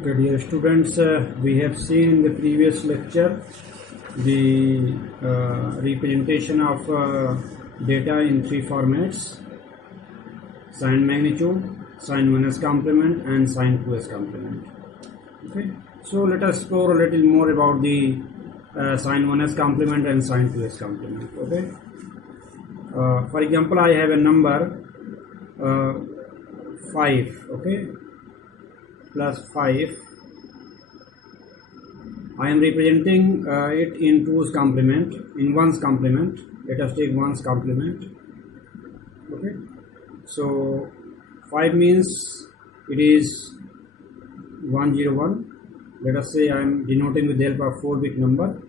Okay, dear students, we have seen in the previous lecture the representation of data in three formats: sine magnitude, sine 1s complement, and sine 2s complement. Okay, so let us explore a little more about the sine 1s complement and sine 2s complement. Okay, for example, I have a number 5. Okay, plus 5. I am representing it in 2's complement, in 1's complement. Let us take 1's complement. Okay, so 5 means it is 101. Let us say I am denoting with the help of 4-bit number.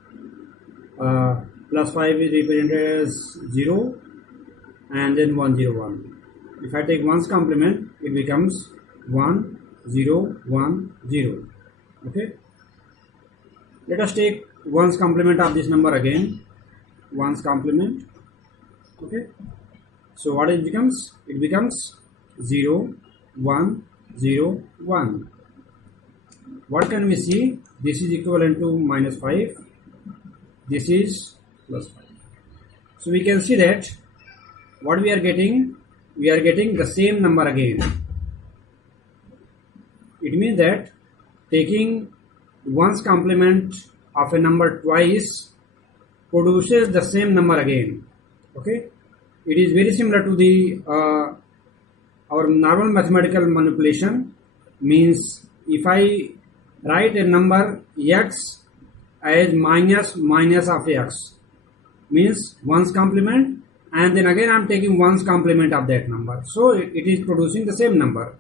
Plus 5 is represented as 0 and then 101. If I take 1's complement, it becomes 1 0 1 0. Okay, let us take 1's complement of this number again. 1's complement. Okay, so what it becomes? It becomes 0 1 0 1. What can we see? This is equivalent to minus 5. This is plus 5. So we can see that what we are getting the same number again. It means that taking 1's complement of a number twice produces the same number again. Okay, it is very similar to the our normal mathematical manipulation. Means if I write a number x as minus of x, means 1's complement, and then again I am taking 1's complement of that number, so it is producing the same number.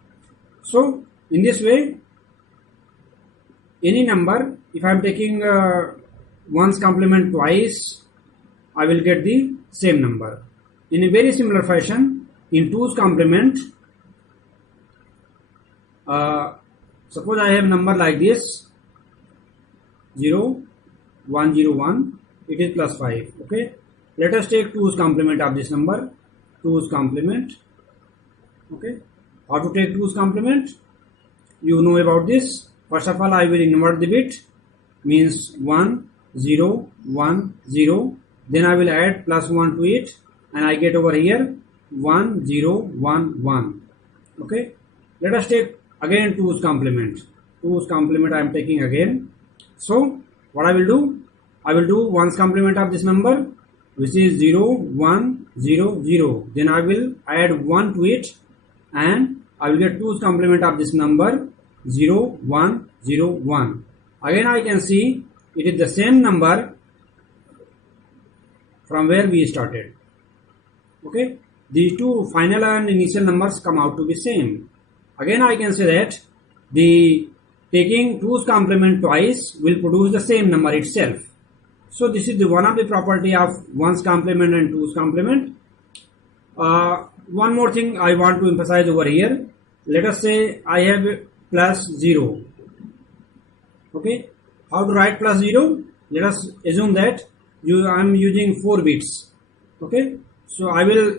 So in this way, any number, if I am taking 1's complement twice, I will get the same number. In a very similar fashion, in 2's complement, suppose I have a number like this, 0 1 0 1, it is plus 5. Okay, let us take 2's complement of this number. 2's complement. Okay, how to take 2's complement? You know about this. First of all, I will invert the bit, means 1 0 1 0. Then I will add plus 1 to it, and I get over here 1 0 1 1. Okay, let us take again 2's complement. 2's complement I am taking again. So what I will do? I will do 1's complement of this number, which is 0 1 0 0. Then I will add 1 to it, and I will get 2's complement of this number, 0 1 0 1. Again I can see it is the same number from where we started. Okay, these two final and initial numbers come out to be same. Again I can say that the taking 2's complement twice will produce the same number itself. So this is the one of the property of 1's complement and 2's complement. One more thing I want to emphasize over here. Let us say I have plus 0. Okay, how to write plus 0? Let us assume that I am using 4 bits. Okay, so I will,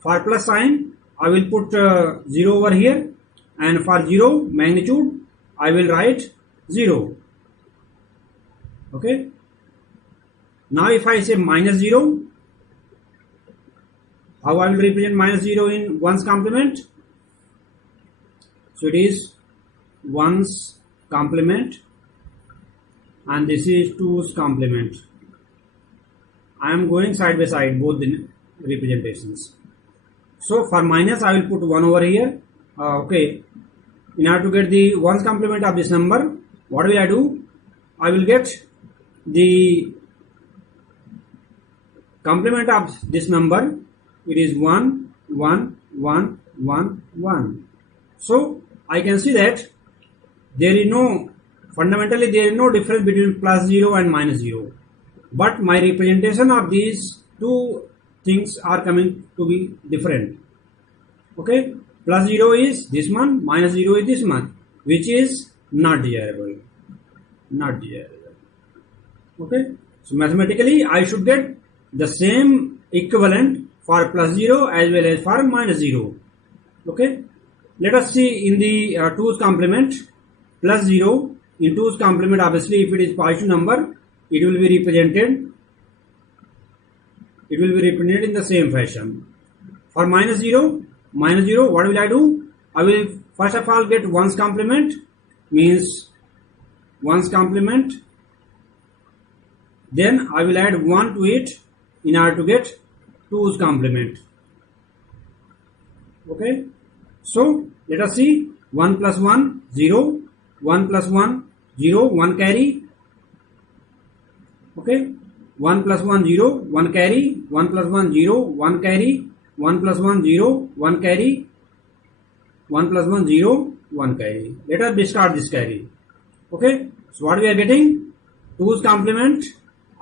for plus sign, I will put 0 over here, and for 0 magnitude I will write 0. Okay, now if I say minus 0, how I will represent minus 0 in 1's complement? So it is 1's complement, and this is 2's complement. I am going side by side both the representations. So for minus I will put 1 over here. Okay, in order to get the 1's complement of this number, what will I do? I will get the complement of this number. It is 1 1 1 1 1. So I can see that fundamentally there is no difference between plus 0 and minus 0. But my representation of these two things are coming to be different. Okay, plus 0 is this one, minus 0 is this one, which is not desirable. Not desirable. Okay, so mathematically I should get the same equivalent for plus 0 as well as for minus 0. Okay, let us see in the 2's complement. plus 0 in 2's complement, obviously if it is positive number, it will be represented in the same fashion. For minus 0, what will I do? I will first of all get 1's complement, means 1's complement. Then I will add 1 to it in order to get 2's complement. Okay. So let us see. 1 plus 1, 0. 1 plus 1, 0. 1 carry. Okay. 1 plus 1, 0. 1 carry. 1 plus 1, 0. 1 carry. 1 plus 1, 0. 1 carry. 1 plus 1, 0. 1 carry. Let us discard this carry. Okay. So what we are getting? 2's complement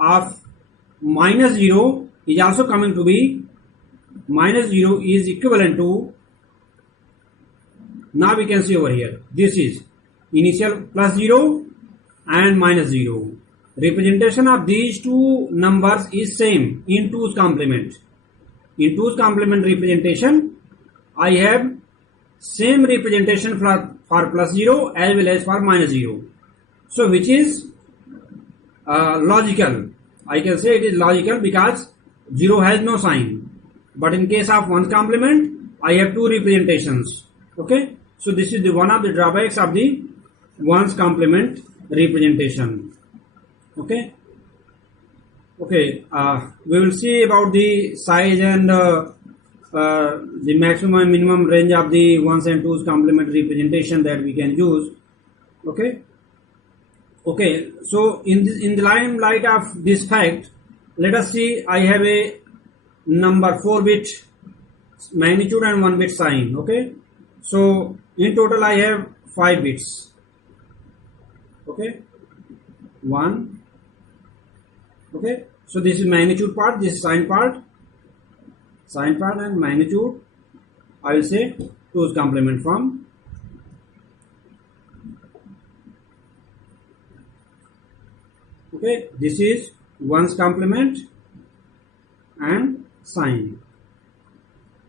of minus 0 is also coming to be minus 0 is equivalent to, now we can see over here, this is initial plus 0 and minus 0. Representation of these two numbers is same in 2's complement. In 2's complement representation, I have same representation for plus 0 as well as for minus 0. So which is logical. I can say it is logical because 0 has no sign. But in case of 1's complement, I have two representations. Okay. So this is the one of the drawbacks of the 1's complement representation. Okay. Okay. We will see about the size and the maximum and minimum range of the 1's and 2's complement representation that we can use. Okay. Okay, so in the limelight of this fact, let us see. I have a number 4-bit magnitude and 1-bit sign. Okay, so in total I have 5 bits. Okay, 1. Okay, so this is magnitude part, this is sign part, and magnitude. I will say 2's complement form. Okay, this is 1's complement and sign.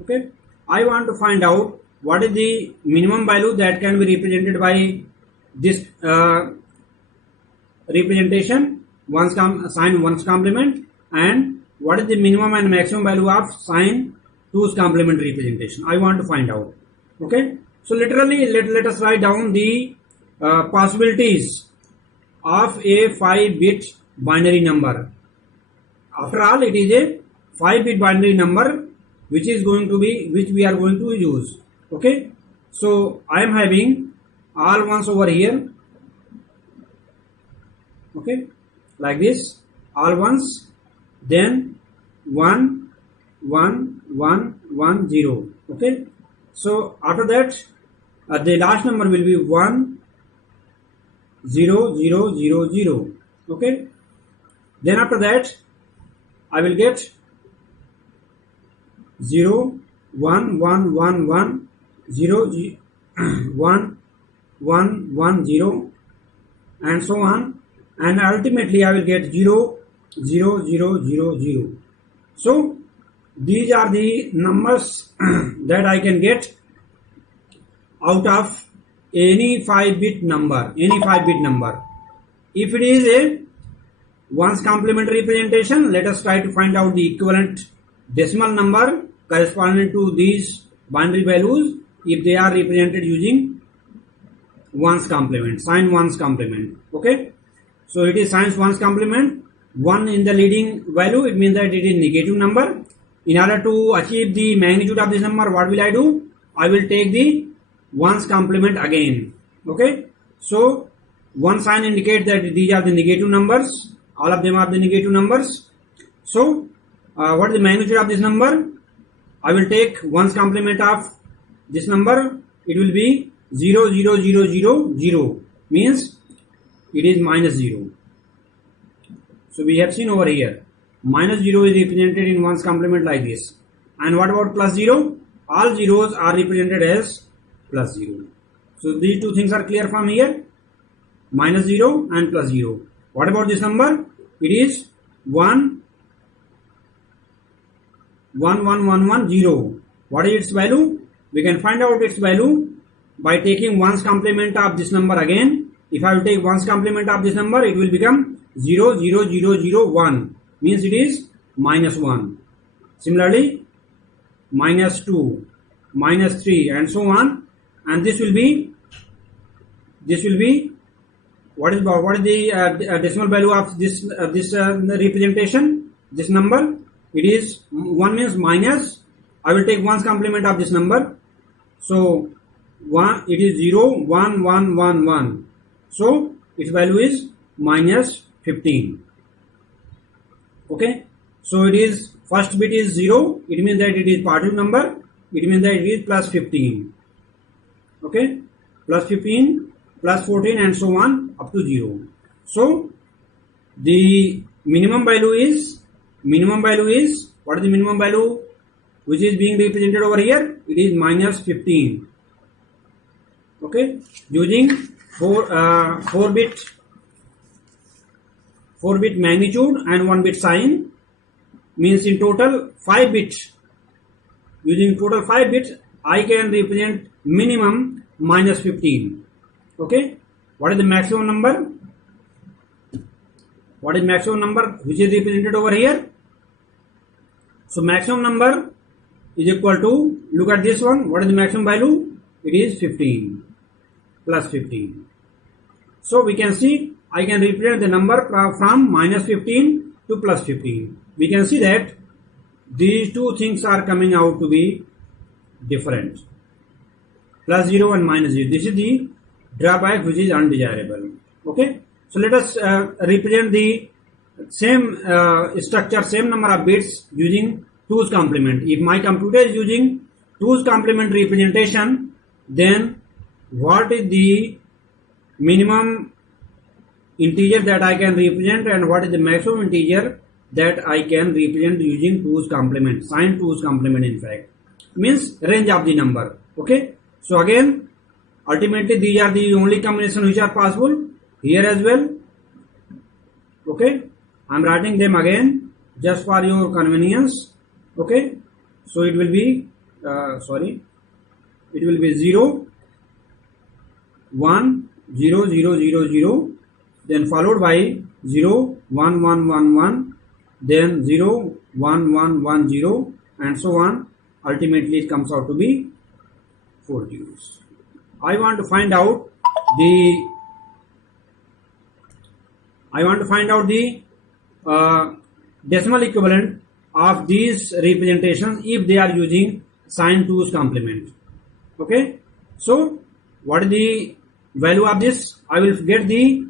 Okay, I want to find out what is the minimum value that can be represented by this representation, sign 1's complement, and what is the minimum and maximum value of sign 2's complement representation. I want to find out. Okay, so literally let us write down the possibilities of a 5-bit binary number. After all, it is a 5-bit binary number which we are going to use. Okay, so I am having all 1's over here. Okay, like this, all 1's, then 1 1 1 1 0. Okay, so after that the last number will be 1 0 0 0 0. Okay, then after that I will get 0 1 1 1 1 0 1 1 1 0 and so on, and ultimately I will get 0 0 0 0 0. So these are the numbers that I can get out of any 5-bit number, If it is a 1's complement representation, let us try to find out the equivalent decimal number corresponding to these binary values if they are represented using 1's complement, sign 1's complement. Okay, so it is sign 1's complement, 1 in the leading value, it means that it is negative number. In order to achieve the magnitude of this number, what will I do? I will take the 1's complement again. Okay, so one sign indicates that these are the negative numbers, all of them are the negative numbers. So what is the magnitude of this number? I will take 1's complement of this number, it will be 0 0 0 0 0, means it is minus 0. So we have seen over here minus 0 is represented in 1's complement like this. And what about plus 0? All zeros are represented as plus 0. So these two things are clear from here, minus 0 and plus 0. What about this number? It is 1 1 1 1 1 0. What is its value? We can find out its value by taking 1's complement of this number again. If I will take 1's complement of this number, it will become 0, 0, 0, 0, 1. Means it is minus 1. Similarly, minus 2, minus 3, and so on. And this will be what is the decimal value of this representation? This number, it is 1 means minus. I will take 1's complement of this number. So 1, it is 0, 1, 1, 1, 1. So its value is minus 15. Okay. So it is, first bit is 0. It means that it is positive number. It means that it is plus 15. Okay. Plus 15, plus 14, and so on up to 0. So the minimum value is, what is the minimum value which is being represented over here? It is minus 15. Okay. Using 4 bit magnitude and 1 bit sign, means in total 5 bits. Using total 5 bits, I can represent minimum minus 15. Okay. What is the maximum number? What is maximum number which is represented over here? So maximum number is equal to, look at this one. What is the maximum value? It is 15 plus 15. So we can see, I can represent the number from minus 15 to plus 15. We can see that these two things are coming out to be different. Plus 0 and minus 0. This is the drawback which is undesirable. Okay. So let us represent the same structure, same number of bits using 2's complement. If my computer is using 2's complement representation, then what is the minimum integer that I can represent and what is the maximum integer that I can represent using 2's complement, signed 2's complement, in fact, means range of the number. Okay. So again, ultimately these are the only combinations which are possible here as well. Okay. I am writing them again just for your convenience. Okay. So it will be, it will be 0, 1, 0, 0, 0, 0, then followed by 0, 1, 1, 1, 1, then 0, 1, 1, 1, 0, and so on. Ultimately it comes out to be 4 zeros. I want to find out the decimal equivalent of these representations if they are using signed 2's complement. Okay. So what is the value of this? I will get the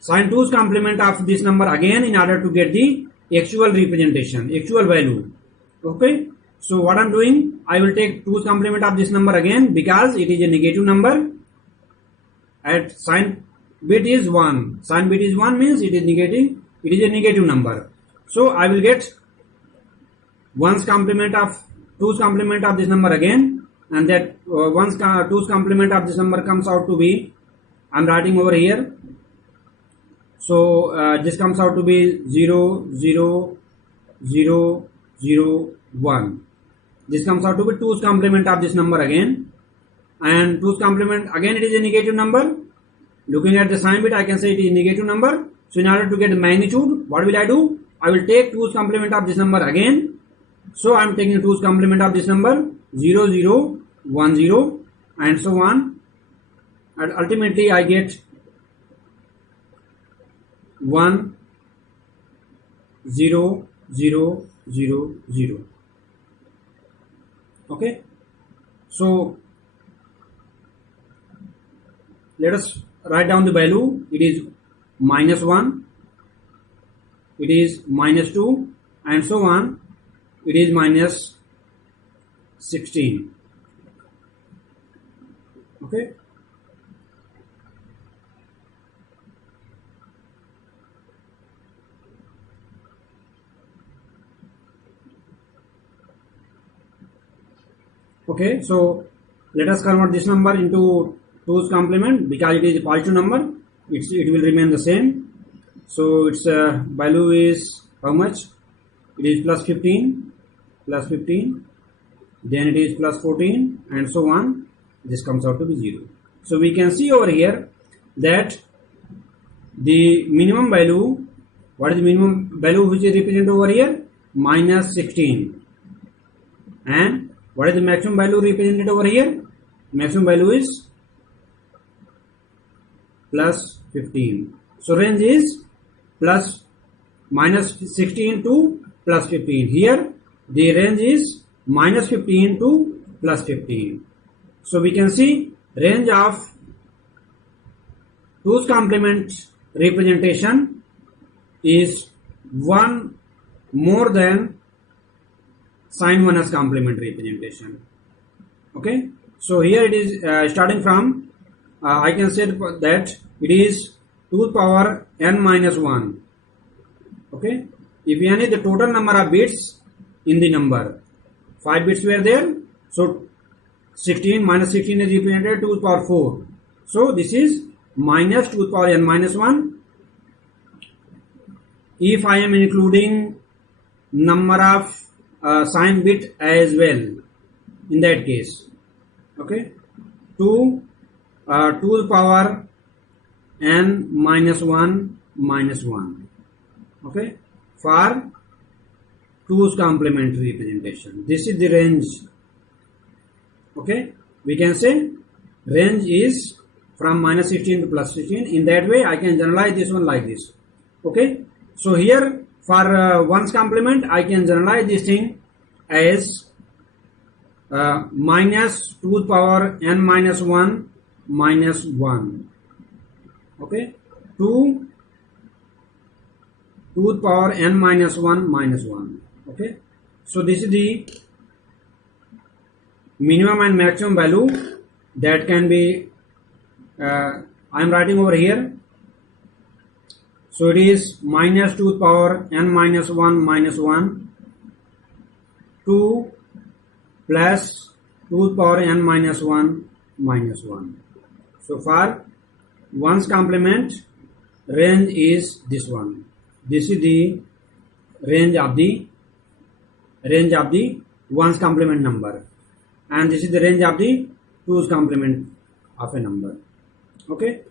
signed 2's complement of this number again in order to get the actual representation, actual value. Okay. So what I am doing, I will take 2's complement of this number again because it is a negative number. At sign bit is 1. Sign bit is 1 means it is negative. It is a negative number. So I will get 1's complement of 2's complement of this number again, and that 2's complement of this number comes out to be, I am writing over here. So this comes out to be 0, 0, 0, 0, 1. This comes out to be 2's complement of this number again, and 2's complement again, it is a negative number. Looking at the sign bit, I can say it is a negative number. So in order to get the magnitude, what will I do? I will take 2's complement of this number again. So I am taking 2's complement of this number 0, 0, 1, 0, and so on, and ultimately I get 1, 0, 0, 0, 0. Okay. So let us write down the value. It is minus 1, it is minus 2, and so on. It is minus 16. Okay. Okay, so let us convert this number into 2's complement because it is a positive number. It will remain the same. So its value is how much? It is plus 15, plus 15. then it is plus 14 and so on. This comes out to be 0. So we can see over here that the minimum value, what is the minimum value which is represented over here? Minus 16. And what is the maximum value represented over here? Maximum value is plus 15. So range is plus minus 16 to plus 15. Here the range is minus 15 to plus 15. So we can see range of 2's complement representation is 1 more than sin 1's complement representation. Okay, so here it is starting from I can say that it is 2 power n minus 1. Okay, if n is the total number of bits in the number, 5 bits were there, so 16 minus 16 is represented 2 power 4. So this is minus 2 power n minus 1. If I am including number of sign bit as well, in that case, okay, 2 to the power n minus 1 minus 1, okay, for 2's complement representation. This is the range. Okay, we can say range is from minus 16 to plus 16. In that way I can generalize this one like this. Okay, so here for 1's complement I can generalize this thing as minus 2 to the power n minus 1 minus 1. Okay, 2 to the power n minus 1 minus 1. Okay, so this is the minimum and maximum value that can be I am writing over here. So it is minus 2 to the power n minus 1 minus 1, 2 plus 2 to the power n minus 1 minus 1. So for 1's complement range is this one. This is the range of the 1's complement number, and this is the range of the 2's complement of a number. Okay.